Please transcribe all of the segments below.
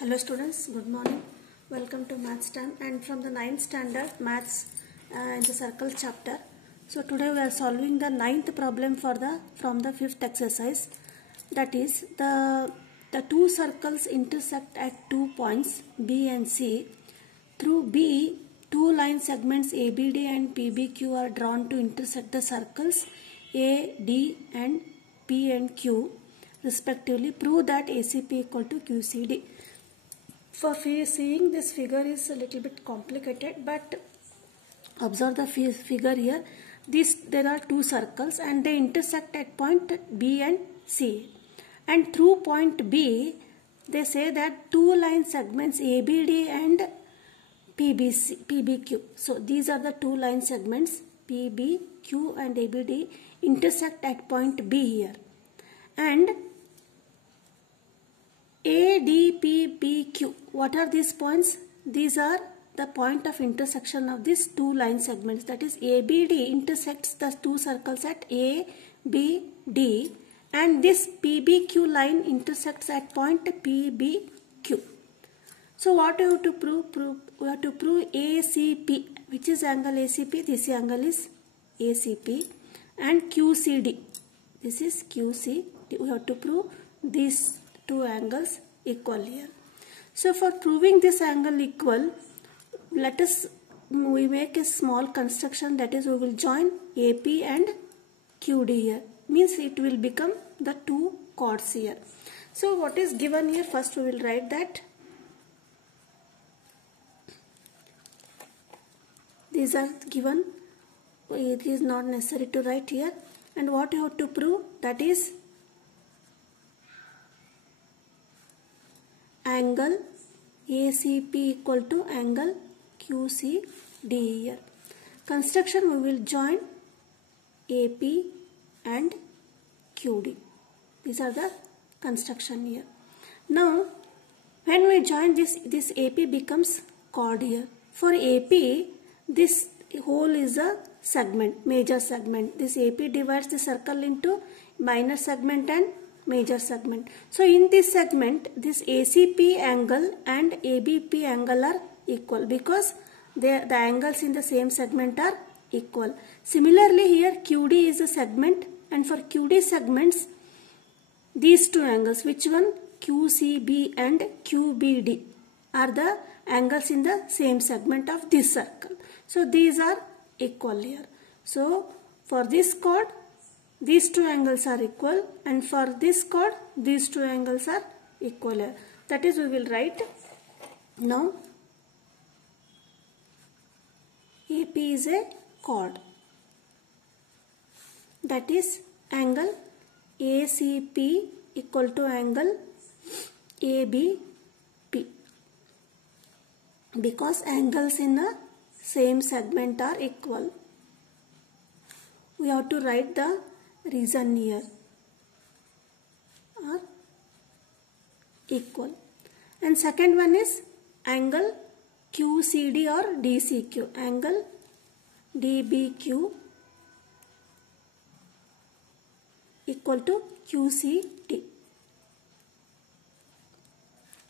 Hello students, good morning. Welcome to Maths Time and from the 9th standard Maths in the circle chapter. So today we are solving the 9th problem from the 5th exercise. That is the two circles intersect at 2 points B and C. Through B, two line segments ABD and PBQ are drawn to intersect the circles AD and P and Q respectively. Prove that ACP equal to QCD. For seeing this figure is a little bit complicated, but observe the figure here. There are two circles and they intersect at point B and C. And through point B, they say that two line segments ABD and PBQ. So these are the two line segments PBQ and ABD intersect at point B here. And ADPBQ. What are these points? These are the point of intersection of these two line segments. That is ABD intersects the two circles at ABD and this PBQ line intersects at point PBQ. So what we have to prove? We have to prove ACP. Which is angle ACP? This angle is ACP. And QCD. This is QCD. We have to prove these two angles equal here. So for proving this angle equal, we make a small construction, that is we will join AP and QD here. Means it will become the two chords here. So what is given here? First we will write that these are given. It is not necessary to write here. And what you have to prove? That is angle ACP equal to angle QCD here. Construction, we will join AP and QD. These are the construction here. Now when we join this AP becomes chord here. For AP, this whole is a segment, major segment. This AP divides the circle into minor segment and major segment. So in this segment, this ACP angle and ABP angle are equal because the angles in the same segment are equal. Similarly here QD is a segment, and for QD segments these two angles, which one? QCB and QBD are the angles in the same segment of this circle. So these are equal here. So for this chord, these two angles are equal, and for this chord, these two angles are equal here. That is, we will write now AP is a chord. That is angle ACP equal to angle ABP, because angles in the same segment are equal. We have to write the reason here are equal. And second one is angle QCD or DCQ. Angle DBQ equal to QCD.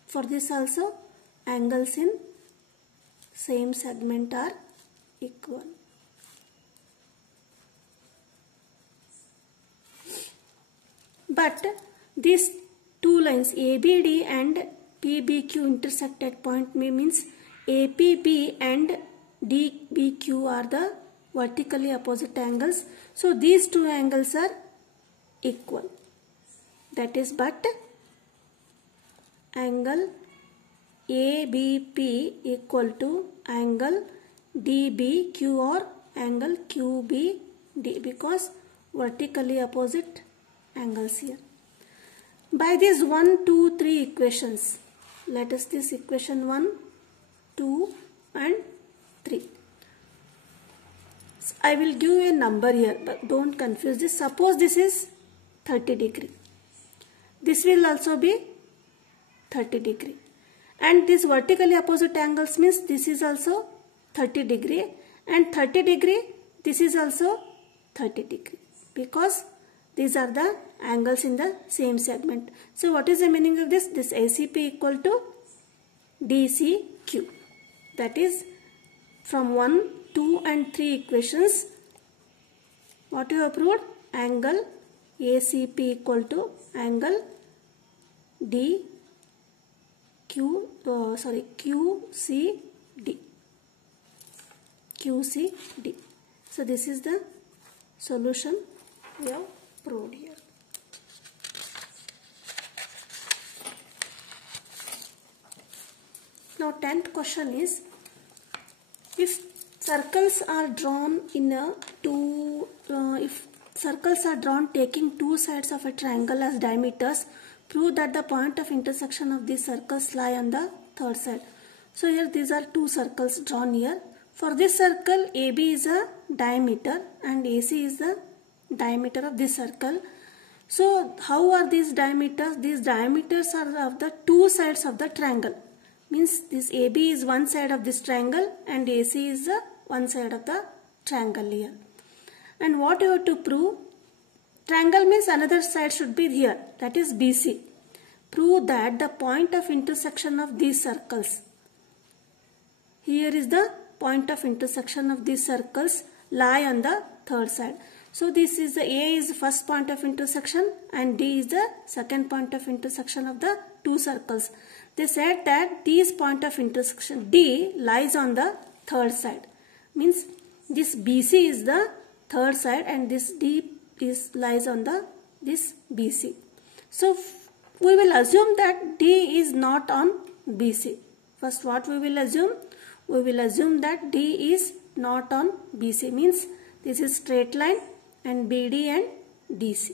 For this also angles in same segment are equal. But these two lines ABD and PBQ intersect at point B, means APB and DBQ are the vertically opposite angles. So these two angles are equal. That is, but angle ABP equal to angle DBQ or angle QBD, because vertically opposite angles here. By these 1, 2, 3 equations, let us this equation 1, 2 and 3. I will give a number here, but don't confuse this. Suppose this is 30 degree. This will also be 30 degree. And this vertically opposite angles means this is also 30 degree and 30 degree, this is also 30 degree, because these are the angles in the same segment. So what is the meaning of this? This ACP equal to DCQ. That is from 1, 2 and 3 equations. What you have proved? Angle ACP equal to angle QCD. QCD. So this is the solution we have proved here. Now 10th question is, if circles are drawn taking two sides of a triangle as diameters, prove that the point of intersection of these circles lie on the third side. So here these are two circles drawn here. For this circle, AB is a diameter and AC is the diameter of this circle. So how are these diameters? These diameters are of the two sides of the triangle. Means this AB is one side of this triangle and AC is the one side of the triangle here. And what you have to prove? Triangle means another side should be here, that is BC. Prove that the point of intersection of these circles, here is the point of intersection of these circles, lie on the third side. So this is the A is the first point of intersection and D is the second point of intersection of the two circles. They said that this point of intersection D lies on the third side. Means this BC is the third side and this D lies on this BC. So we will assume that D is not on BC. First what we will assume? We will assume that D is not on BC. Means this is straight line and BD and DC.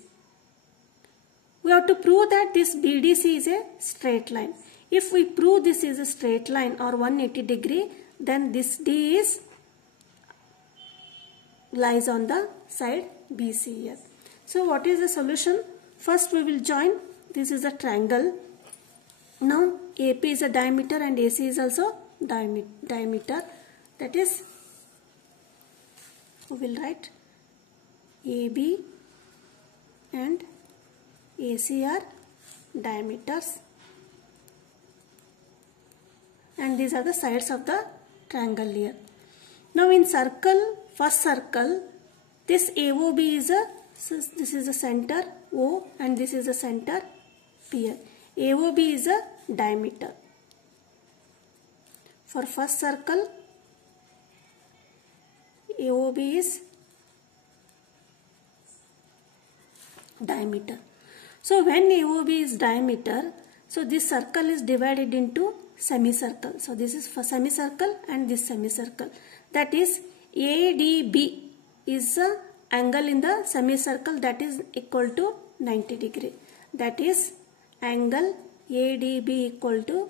We have to prove that this BDC is a straight line. If we prove this is a straight line or 180 degree, then this D lies on the side BC here. So what is the solution? First we will join. This is a triangle. Now AP is a diameter and AC is also diameter. That is, we will write AB and AC are diameters. And these are the sides of the triangle here. Now in circle, first circle, this AOB is this is the center O and this is the center P here. AOB is a diameter. For first circle, AOB is diameter. So when AOB is diameter, so this circle is divided into semicircle. So this is for semicircle and this semicircle. That is ADB is the angle in the semicircle, that is equal to 90 degree. That is angle ADB equal to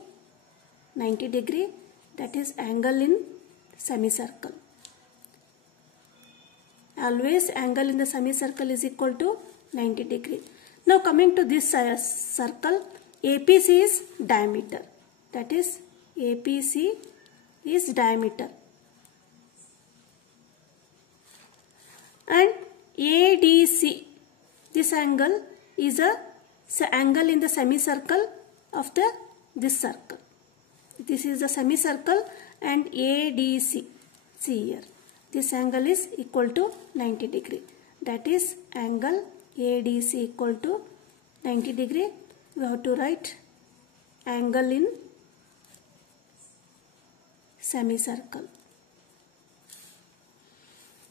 90 degree. That is angle in semicircle. Always angle in the semicircle is equal to 90 degree. Now coming to this circle, APC is diameter. That is APC is diameter. And ADC, this angle is a angle in the semicircle of this circle. This is the semicircle and ADC. See here, this angle is equal to 90 degree. That is angle ADC equal to 90 degree. We have to write angle in semicircle.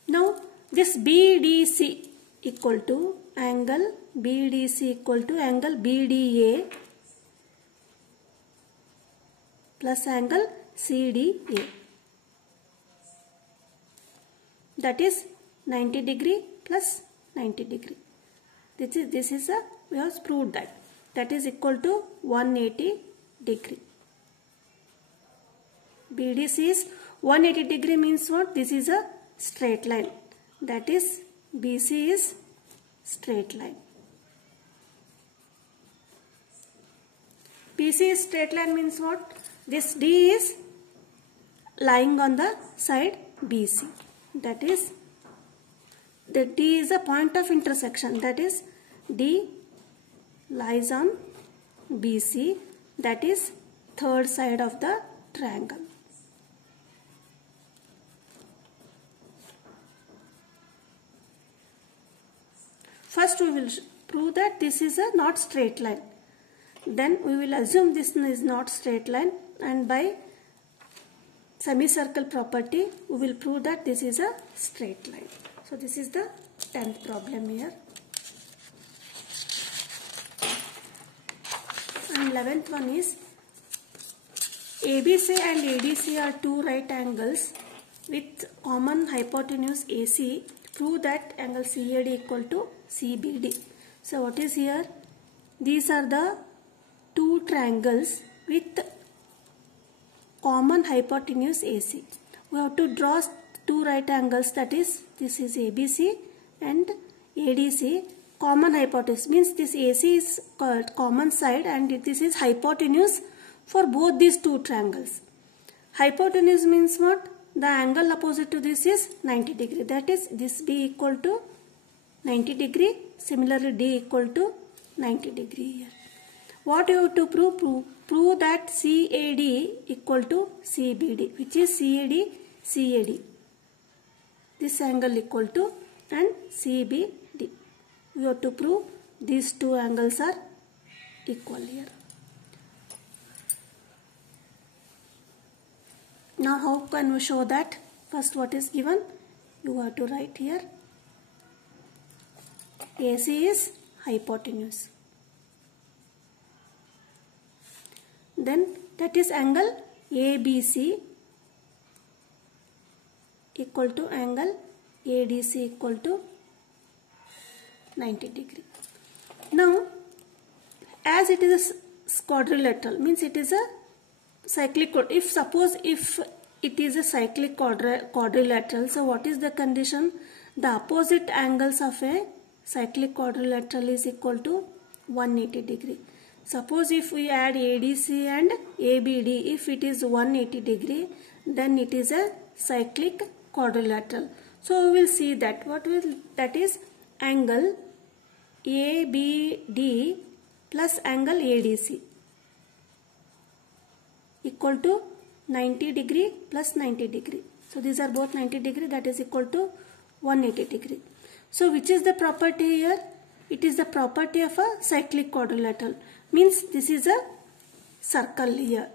Now this BDC equal to angle BDC equal to angle BDA plus angle CDA. That is 90 degree plus 90 degree. This is a, we have proved that. That is equal to 180 degree. BDC is 180 degree means what? This is a straight line. That is BC is straight line. BC is straight line means what? This D is lying on the side BC. That is, the D is the point of intersection. That is, D lies on BC. That is third side of the triangle. First we will prove that this is a not straight line. Then we will assume this is not straight line, and by semicircle property we will prove that this is a straight line. So this is the 10th problem here. And 11th one is ABC and ADC are two right angles with common hypotenuse AC. Prove that angle CAD equal to CBD. So what is here? These are the two triangles with common hypotenuse AC. We have to draw two right angles, that is, this is ABC and ADC. Common hypotenuse means this AC is called common side and this is hypotenuse for both these two triangles. Hypotenuse means what? The angle opposite to this is 90 degree. That is, this B equal to 90 degree. Similarly, D equal to 90 degree here. What you have to prove? Prove that CAD equal to CBD, which is CAD. This angle equal to and CBD. We have to prove these two angles are equal here. Now how can we show that? First, what is given? You have to write here. AC is hypotenuse. Then that is angle ABC equal to angle ADC equal to 90 degree. Now, as it is a quadrilateral, means it is a cyclic. Suppose it is a cyclic quadrilateral, so what is the condition? The opposite angles of a cyclic quadrilateral is equal to 180 degree. Suppose if we add ADC and ABD, if it is 180 degree, then it is a cyclic quadrilateral. So we will see that that is angle ABD plus angle ADC equal to 90 degree plus 90 degree. So these are both 90 degree, that is equal to 180 degree. So which is the property here? It is the property of a cyclic quadrilateral. Means this is a circle here.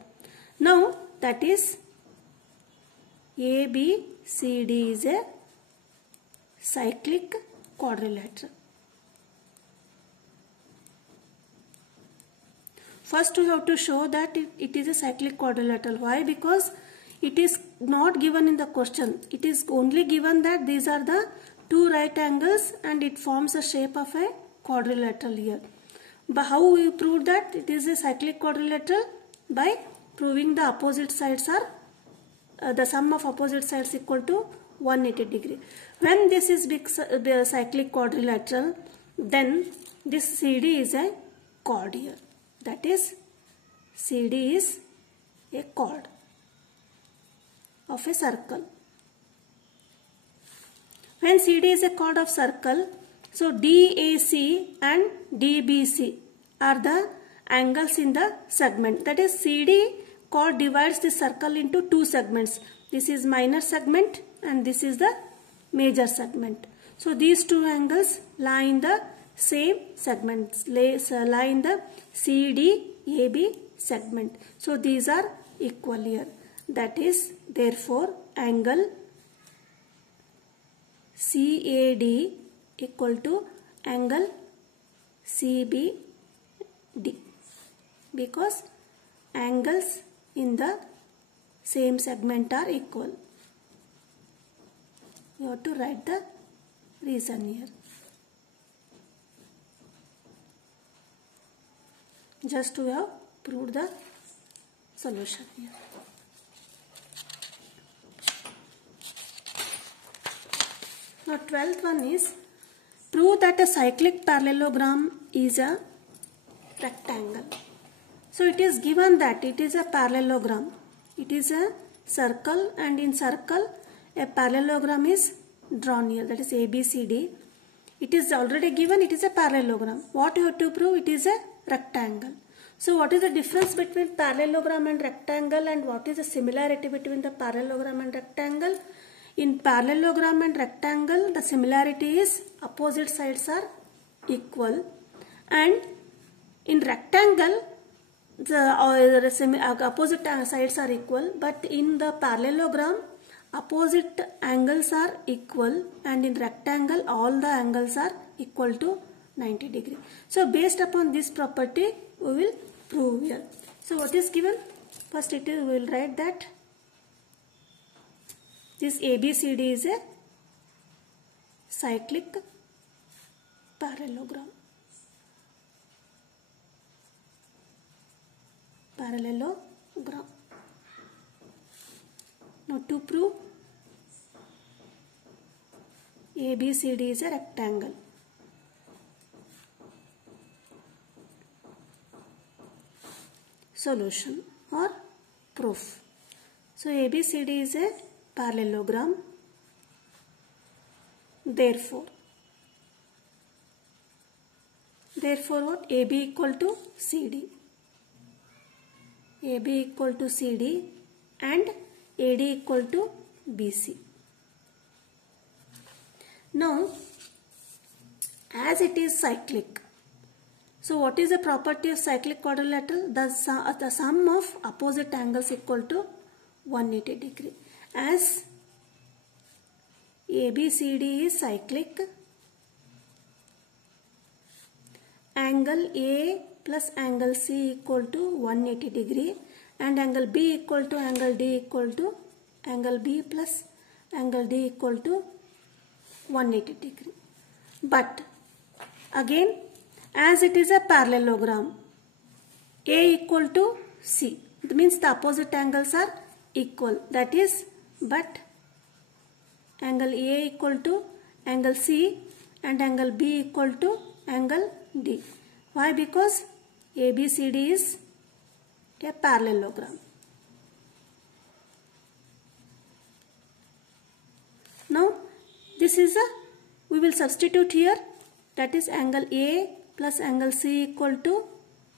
Now that is ABCD is a cyclic quadrilateral. First we have to show that it is a cyclic quadrilateral. Why? Because it is not given in the question. It is only given that these are the two right angles and it forms a shape of a quadrilateral here. But how we prove that it is a cyclic quadrilateral? By proving the opposite sides are the sum of opposite sides equal to 180 degree. When this is the cyclic quadrilateral, then this CD is a chord here. That is, CD is a chord of a circle. When CD is a chord of circle, so DAC and DBC are the angles in the segment. That is, CD chord divides the circle into two segments. This is minor segment and this is the major segment. So these two angles lie in the same segments, lie in the CDAB segment. So these are equal here. That is, therefore, angle CAD equal to angle CBD, because angles in the same segment are equal. You have to write the reason here. Just to have proved the solution here. Now 12th one is prove that a cyclic parallelogram is a rectangle. So it is given that it is a parallelogram. It is a circle and in circle a parallelogram is drawn here, that is ABCD. It is already given it is a parallelogram. What you have to prove? It is a rectangle. So what is the difference between parallelogram and rectangle, and what is the similarity between the parallelogram and rectangle? In parallelogram and rectangle, the similarity is opposite sides are equal, and in rectangle the opposite sides are equal, but in the parallelogram opposite angles are equal, and in rectangle all the angles are equal to 90 degree. So based upon this property we will prove here. So what is given? First we will write that this ABCD is a cyclic parallelogram. Now to prove ABCD is a rectangle. Solution or proof. So ABCD is a parallelogram. Therefore what? AB equal to CD. AB equal to CD and AD equal to BC. Now, as it is cyclic, so what is the property of cyclic quadrilateral? The sum of opposite angles equal to 180 degree. As ABCD is cyclic, angle A plus angle C equal to 180 degree, and angle B equal to angle D equal to angle B plus angle D equal to 180 degree. But again, as it is a parallelogram, A equal to C, it means the opposite angles are equal. That is, but angle A equal to angle C and angle B equal to angle D. Why? Because ABCD is a parallelogram. Now this is we will substitute here, that is angle A plus angle C equal to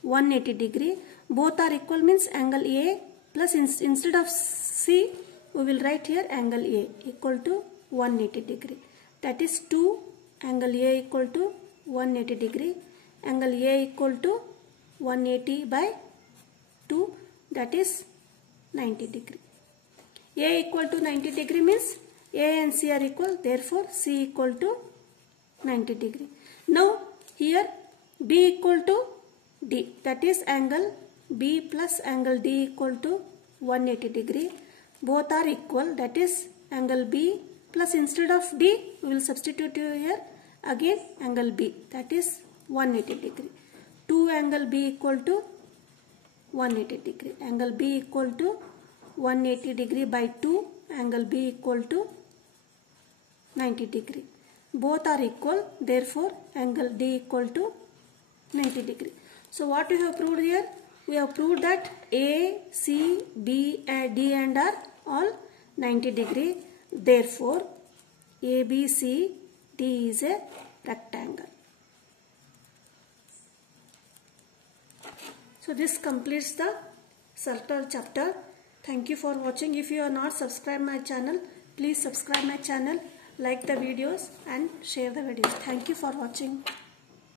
180 degree. Both are equal means angle A plus instead of C we will write here angle A equal to 180 degree. That is 2 angle A equal to 180 degree. Angle A equal to 180 by 2, that is 90 degree. A equal to 90 degree means A and C are equal, therefore C equal to 90 degree. Now here B equal to D, that is angle B plus angle D equal to 180 degree. Both are equal, that is angle B plus instead of D we will substitute here again angle B, that is 180 degree. 2 angle B equal to 180 degree. Angle B equal to 180 degree by 2, angle B equal to 90 degree. Both are equal, therefore angle D equal to 90 degree. So what we have proved here? We have proved that A, C, B and D and are all 90 degree. Therefore ABCD is a rectangle. So this completes the circle chapter. Thank you for watching. If you are not subscribed my channel, please subscribe my channel, like the videos and share the videos. Thank you for watching.